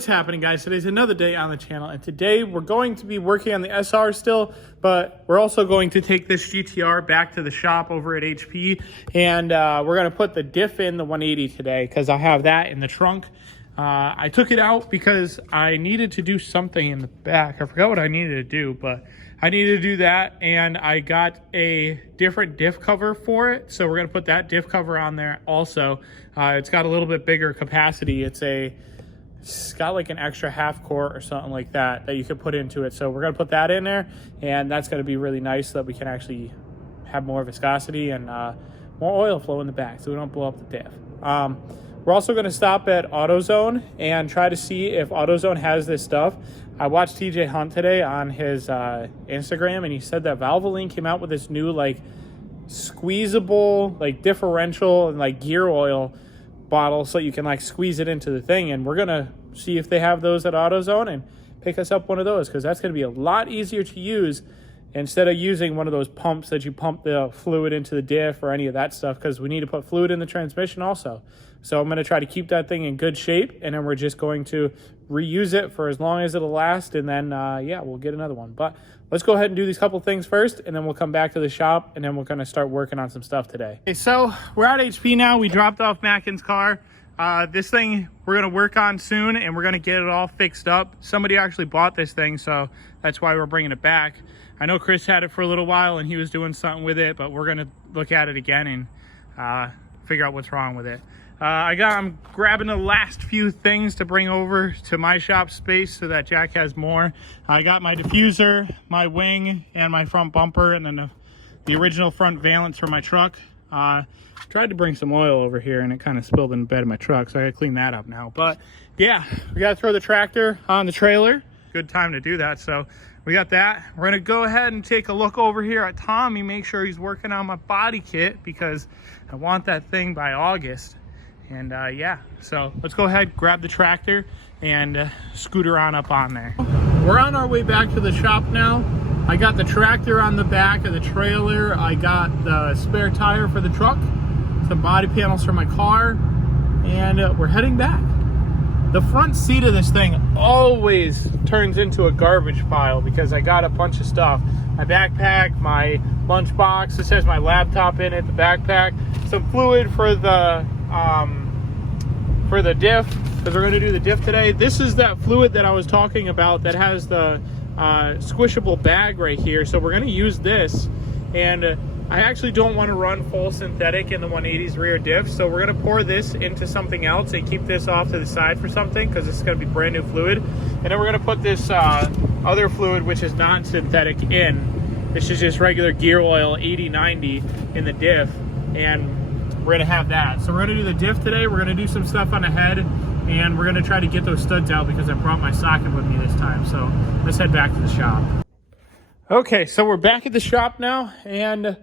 What's happening, guys? Today's another day on the channel, and today we're going to be working on the SR still, but we're also going to take this GTR back to the shop over at HP, and we're going to put the diff in the 180 today because I have that in the trunk. I took it out because I needed to do something in the back. I forgot what I needed to do, but I needed to do that, and I got a different diff cover for it, so we're going to put that diff cover on there also. It's got a little bit bigger capacity. It's got like an extra half quart or something like that you could put into it. So we're going to put that in there, and that's going to be really nice so that we can actually have more viscosity and more oil flow in the back so we don't blow up the diff. We're also going to stop at AutoZone and try to see if AutoZone has this stuff. I watched TJ Hunt today on his Instagram, and he said that Valvoline came out with this new like squeezable like differential and like gear oil bottle so you can like squeeze it into the thing, and we're gonna see if they have those at AutoZone and pick us up one of those, because that's going to be a lot easier to use instead of using one of those pumps that you pump the fluid into the diff or any of that stuff, because we need to put fluid in the transmission also. So I'm going to try to keep that thing in good shape, and then we're just going to reuse it for as long as it'll last, and then yeah, we'll get another one. But let's go ahead and do these couple things first, and then we'll come back to the shop, and then we're going to start working on some stuff today. Okay, so we're at HP now. We dropped off Mackin's car. This thing we're going to work on soon, and we're going to get it all fixed up. Somebody actually bought this thing, so that's why we're bringing it back. I know Chris had it for a little while, and he was doing something with it, but we're going to look at it again and figure out what's wrong with it. I'm grabbing the last few things to bring over to my shop space so that Jack has more. I got my diffuser, my wing, and my front bumper, and then the original front valance for my truck. Tried to bring some oil over here, and it kind of spilled in the bed of my truck, so I gotta clean that up now. But yeah, we gotta throw the tractor on the trailer. Good time to do that, so we got that. We're gonna go ahead and take a look over here at Tommy, make sure he's working on my body kit, because I want that thing by August. And yeah, so let's go ahead, grab the tractor, and scooter on up on there. We're on our way back to the shop now. I got the tractor on the back of the trailer. I got the spare tire for the truck, some body panels for my car, and we're heading back. The front seat of this thing always turns into a garbage pile because I got a bunch of stuff. My backpack, my lunchbox, this has my laptop in it, the backpack, some fluid for the diff, because we're going to do the diff today. This is that fluid that I was talking about that has the squishable bag right here, so we're going to use this. And I actually don't want to run full synthetic in the 180's rear diff, so we're going to pour this into something else and keep this off to the side for something, because this is going to be brand new fluid. And then we're going to put this other fluid, which is non-synthetic, in. This is just regular gear oil 80-90 in the diff, and we're gonna have that. So we're gonna do the diff today. We're gonna do some stuff on the head, and we're gonna try to get those studs out because I brought my socket with me this time. So let's head back to the shop. Okay, so we're back at the shop now, and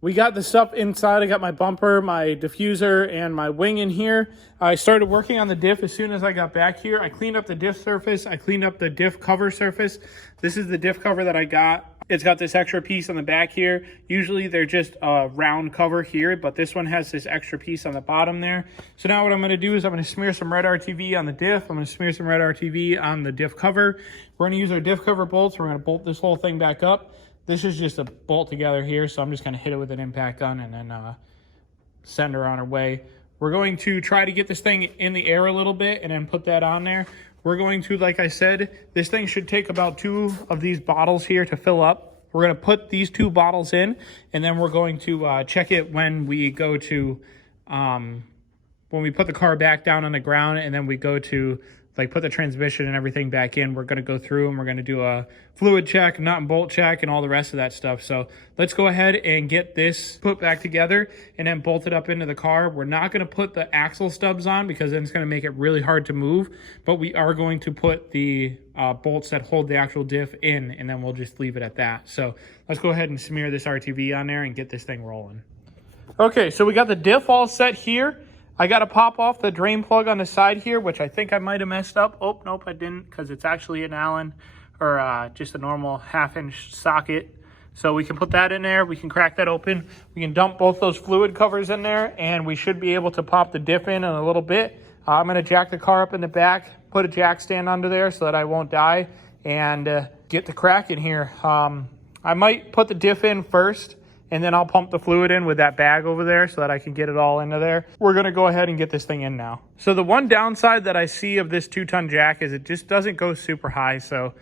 we got the stuff inside. I got my bumper, my diffuser, and my wing in here. I started working on the diff as soon as I got back here. I cleaned up the diff surface. I cleaned up the diff cover surface. This is the diff cover that I got. It's got this extra piece on the back here. Usually they're just a round cover here, but this one has this extra piece on the bottom there. So now what I'm gonna do is I'm gonna smear some red RTV on the diff. I'm gonna smear some red RTV on the diff cover. We're gonna use our diff cover bolts. We're gonna bolt this whole thing back up. This is just a bolt together here, so I'm just gonna hit it with an impact gun and then send her on her way. We're going to try to get this thing in the air a little bit and then put that on there. We're going to, like I said, this thing should take about 2 of these bottles here to fill up. We're going to put these 2 bottles in, and then we're going to check it when we go to, when we put the car back down on the ground, and then we go to like put the transmission and everything back in. We're going to go through and we're going to do a fluid check, nut and bolt check, and all the rest of that stuff. So let's go ahead and get this put back together and then bolt it up into the car. We're not going to put the axle stubs on because then it's going to make it really hard to move, but we are going to put the bolts that hold the actual diff in, and then we'll just leave it at that. So let's go ahead and smear this RTV on there and get this thing rolling. Okay, so we got the diff all set here. I got to pop off the drain plug on the side here, which I think I might have messed up. Oh, nope, I didn't, because it's actually an Allen, or just a normal 1/2-inch socket. So we can put that in there. We can crack that open. We can dump both those fluid covers in there, and we should be able to pop the diff in a little bit. I'm going to jack the car up in the back, put a jack stand under there so that I won't die, and get the crack in here. I might put the diff in first, and then I'll pump the fluid in with that bag over there so that I can get it all into there. We're going to go ahead and get this thing in now. So the one downside that I see of this 2-ton jack is it just doesn't go super high. So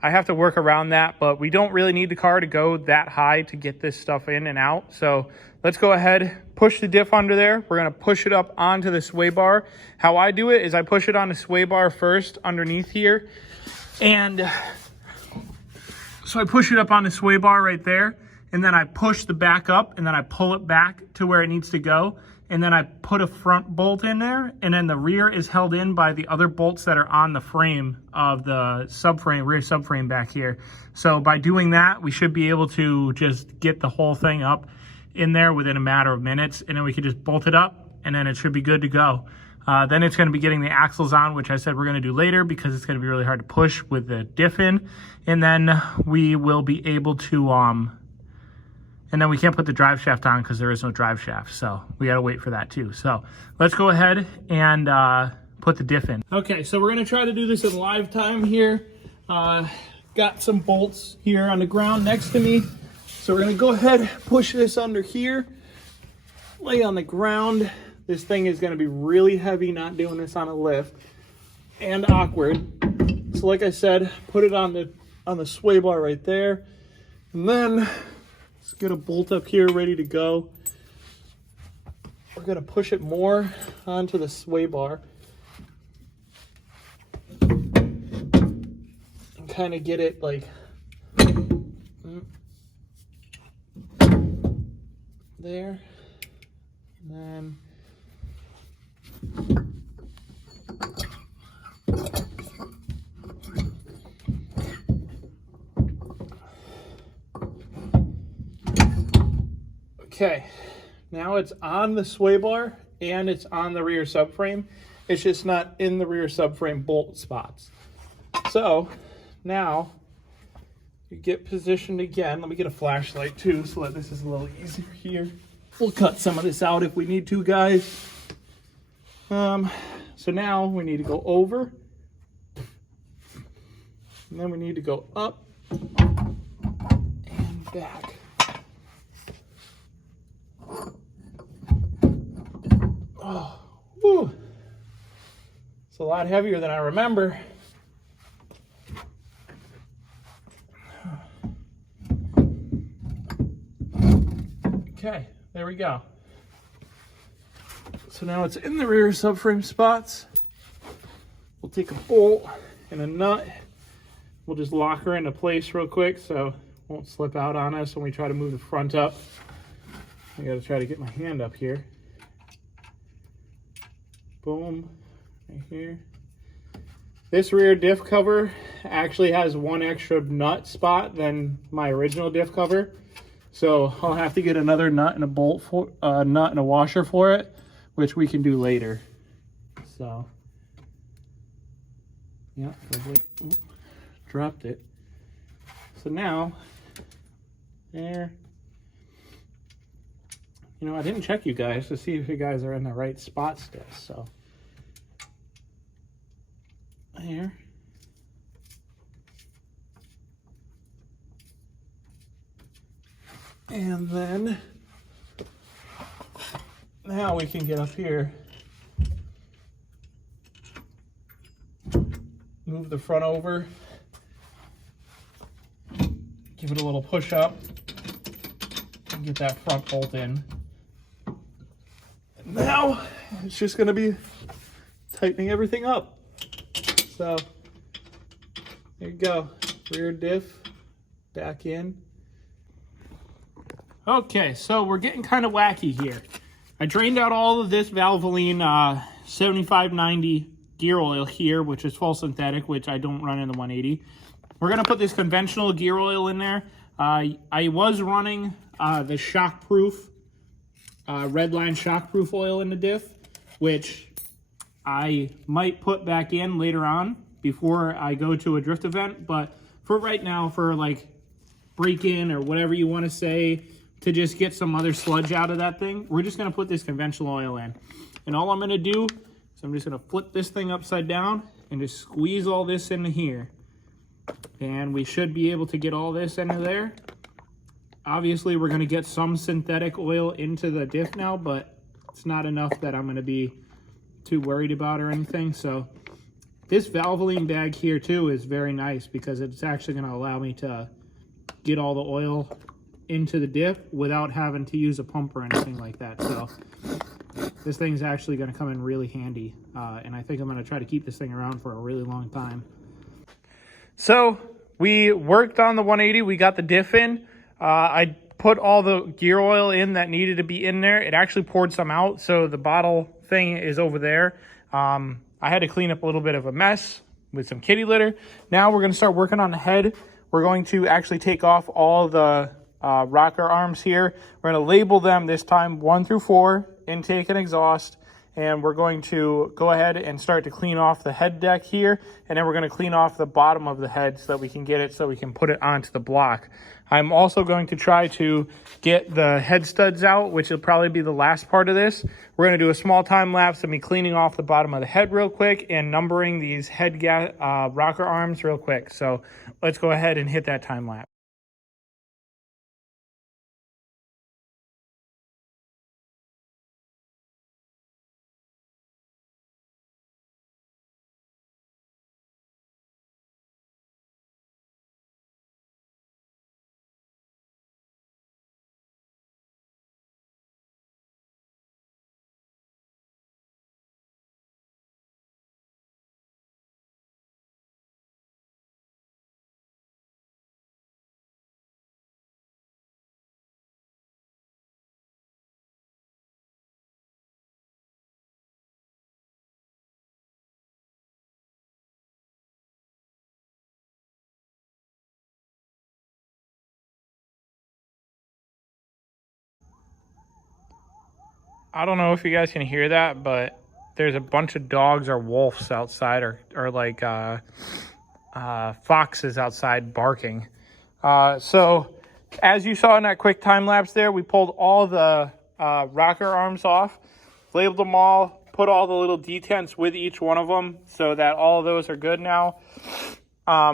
I have to work around that, but we don't really need the car to go that high to get this stuff in and out. So let's go ahead, push the diff under there. We're going to push it up onto the sway bar. How I do it is I push it on the sway bar first underneath here. And so I push it up on the sway bar right there. And then I push the back up, and then I pull it back to where it needs to go. And then I put a front bolt in there, and then the rear is held in by the other bolts that are on the frame of the subframe, rear subframe back here. So by doing that, we should be able to just get the whole thing up in there within a matter of minutes, and then we can just bolt it up, and then it should be good to go. Then it's going to be getting the axles on, which I said we're going to do later because it's going to be really hard to push with the diff in. And then we will be able to... And then we can't put the drive shaft on because there is no drive shaft. So we got to wait for that too. So let's go ahead and put the diff in. Okay, so we're going to try to do this in live time here. Got some bolts here on the ground next to me. So we're going to go ahead, push this under here, lay on the ground. This thing is going to be really heavy, not doing this on a lift, and awkward. So like I said, put it on the sway bar right there. And then... let's get a bolt up here ready to go. We're going to push it more onto the sway bar and kind of get it like there. And then okay, now it's on the sway bar and it's on the rear subframe. It's just not in the rear subframe bolt spots. So now you get positioned again. Let me get a flashlight too so that this is a little easier here. We'll cut some of this out if we need to, guys. So now we need to go over, and then we need to go up and back. Oh, whew. It's a lot heavier than I remember. Okay, there we go. So now it's in the rear subframe spots. We'll take a bolt and a nut. We'll just lock her into place real quick so it won't slip out on us when we try to move the front up. I gotta try to get my hand up here. Boom, right here. This rear diff cover actually has one extra nut spot than my original diff cover. So I'll have to get another nut and a bolt for nut and a washer for it, which we can do later. So yeah, dropped it. So now there. You know, I didn't check you guys to see if you guys are in the right spot still. So there. And then now we can get up here, move the front over, give it a little push up, and get that front bolt in. And now it's just going to be tightening everything up. So there you go, rear diff back in. Okay, so we're getting kind of wacky here. I drained out all of this Valvoline 7590 gear oil here, which is full synthetic, which I don't run in the 180. We're going to put this conventional gear oil in there. I was running the shockproof, Redline shockproof oil in the diff, which I might put back in later on before I go to a drift event. But for right now, for like break-in or whatever you want to say, to just get some other sludge out of that thing, we're just going to put this conventional oil in. And all I'm going to do is So I'm just gonna flip this thing upside down and just squeeze all this into here. And we should be able to get all this into there. Obviously, we're gonna get some synthetic oil into the diff now, but it's not enough that I'm gonna be too worried about or anything. So this Valvoline bag here too is very nice because it's actually gonna allow me to get all the oil into the diff without having to use a pump or anything like that. So this thing's actually going to come in really handy, and I think I'm going to try to keep this thing around for a really long time. So we worked on the 180. We got the diff in. I put all the gear oil in that needed to be in there. It actually poured some out, so the bottle thing is over there. I had to clean up a little bit of a mess with some kitty litter. Now we're going to start working on the head. We're going to actually take off all the rocker arms here. We're going to label them this time 1 through 4, intake and exhaust, and we're going to go ahead and start to clean off the head deck here, and then we're going to clean off the bottom of the head so that we can get it so we can put it onto the block. I'm also going to try to get the head studs out, which will probably be the last part of this. We're going to do a small time lapse of me cleaning off the bottom of the head real quick and numbering these head rocker arms real quick. So let's go ahead and hit that time lapse. I don't know if you guys can hear that, but there's a bunch of dogs or wolves outside, or like foxes outside barking. So as you saw in that quick time lapse there, we pulled all the rocker arms off, labeled them all, put all the little detents with each one of them so that all of those are good now.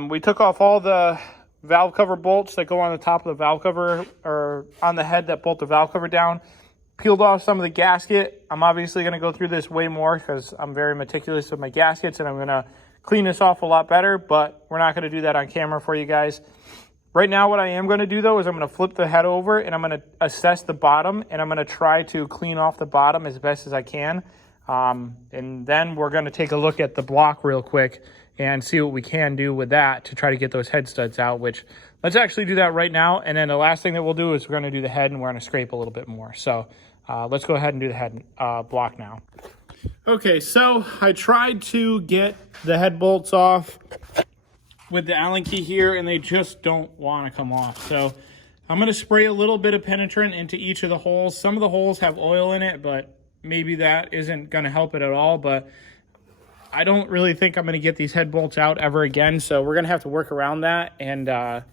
We took off all the valve cover bolts that go on the top of the valve cover or on the head that bolt the valve cover down. Peeled off some of the gasket. I'm obviously going to go through this way more because I'm very meticulous with my gaskets, and I'm going to clean this off a lot better, but we're not going to do that on camera for you guys. Right now, what I am going to do, though, is I'm going to flip the head over, and I'm going to assess the bottom, and I'm going to try to clean off the bottom as best as I can. And then we're going to take a look at the block real quick and see what we can do with that to try to get those head studs out, which let's actually do that right now. And then the last thing that we'll do is we're going to do the head, and we're going to scrape a little bit more. So let's go ahead and do the head block now. Okay, so I tried to get the head bolts off with the Allen key here, and they just don't want to come off. So I'm going to spray a little bit of penetrant into each of the holes. Some of the holes have oil in it, but maybe that isn't going to help it at all. But I don't really think I'm going to get these head bolts out ever again, so we're going to have to work around that, and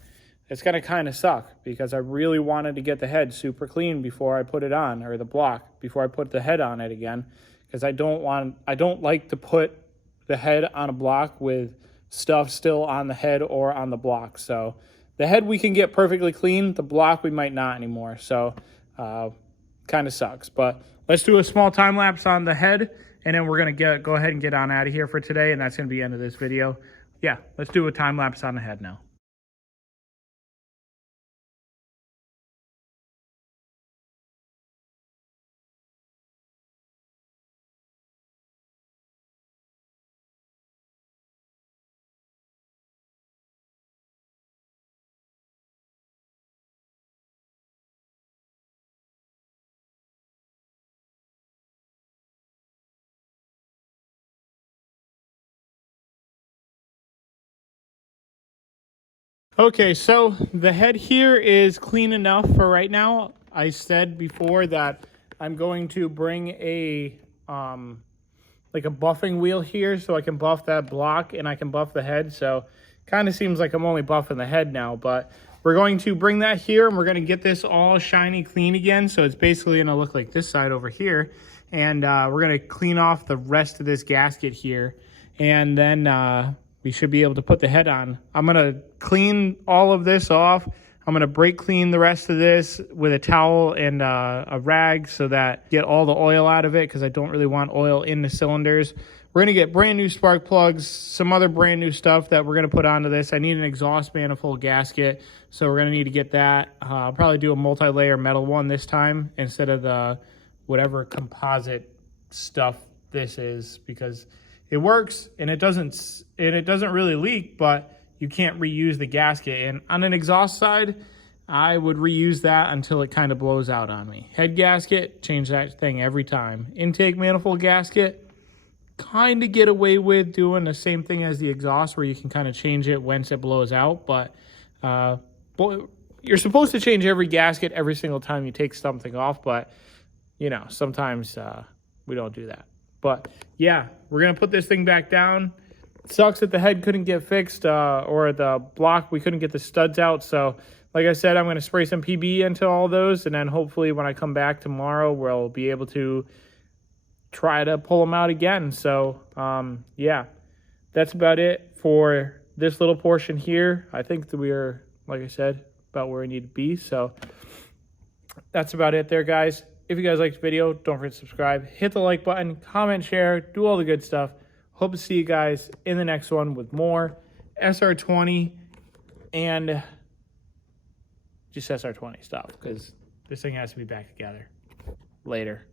it's going to kind of suck because I really wanted to get the head super clean before I put it on, or the block before I put the head on it again, because I don't like to put the head on a block with stuff still on the head or on the block. So the head we can get perfectly clean, the block we might not anymore. So kind of sucks, but let's do a small time lapse on the head, and then we're going to go ahead and get on out of here for today, and that's going to be the end of this video. Yeah, let's do a time lapse on the head now. Okay, so the head here is clean enough for right now. I said before that I'm going to bring a like a buffing wheel here so I can buff that block and I can buff the head. So kind of seems like I'm only buffing the head now, but we're going to bring that here and we're going to get this all shiny clean again. So it's basically going to look like this side over here. and we're going to clean off the rest of this gasket here, and then we should be able to put the head on. I'm going to clean all of this off. I'm going to brake clean the rest of this with a towel and a rag so that get all the oil out of it, because I don't really want oil in the cylinders. We're going to get brand new spark plugs, some other brand new stuff that we're going to put onto this. I need an exhaust manifold gasket, so we're going to need to get that. I'll probably do a multi-layer metal one this time instead of the whatever composite stuff this is, because it works and it doesn't really leak, but you can't reuse the gasket. And on an exhaust side, I would reuse that until it kind of blows out on me. Head gasket, change that thing every time. Intake manifold gasket, kind of get away with doing the same thing as the exhaust, where you can kind of change it once it blows out, but you're supposed to change every gasket every single time you take something off, but you know, sometimes we don't do that. But yeah, we're gonna put this thing back down. It sucks that the head couldn't get fixed, or the block, we couldn't get the studs out. So like I said, I'm gonna spray some PB into all those, and then hopefully when I come back tomorrow, we'll be able to try to pull them out again. So yeah, that's about it for this little portion here. I think that we are, like I said, about where we need to be. So that's about it there, guys. If you guys liked the video, don't forget to subscribe, hit the like button, comment, share, do all the good stuff. Hope to see you guys in the next one with more SR20 and just SR20 stuff, because this thing has to be back together. Later.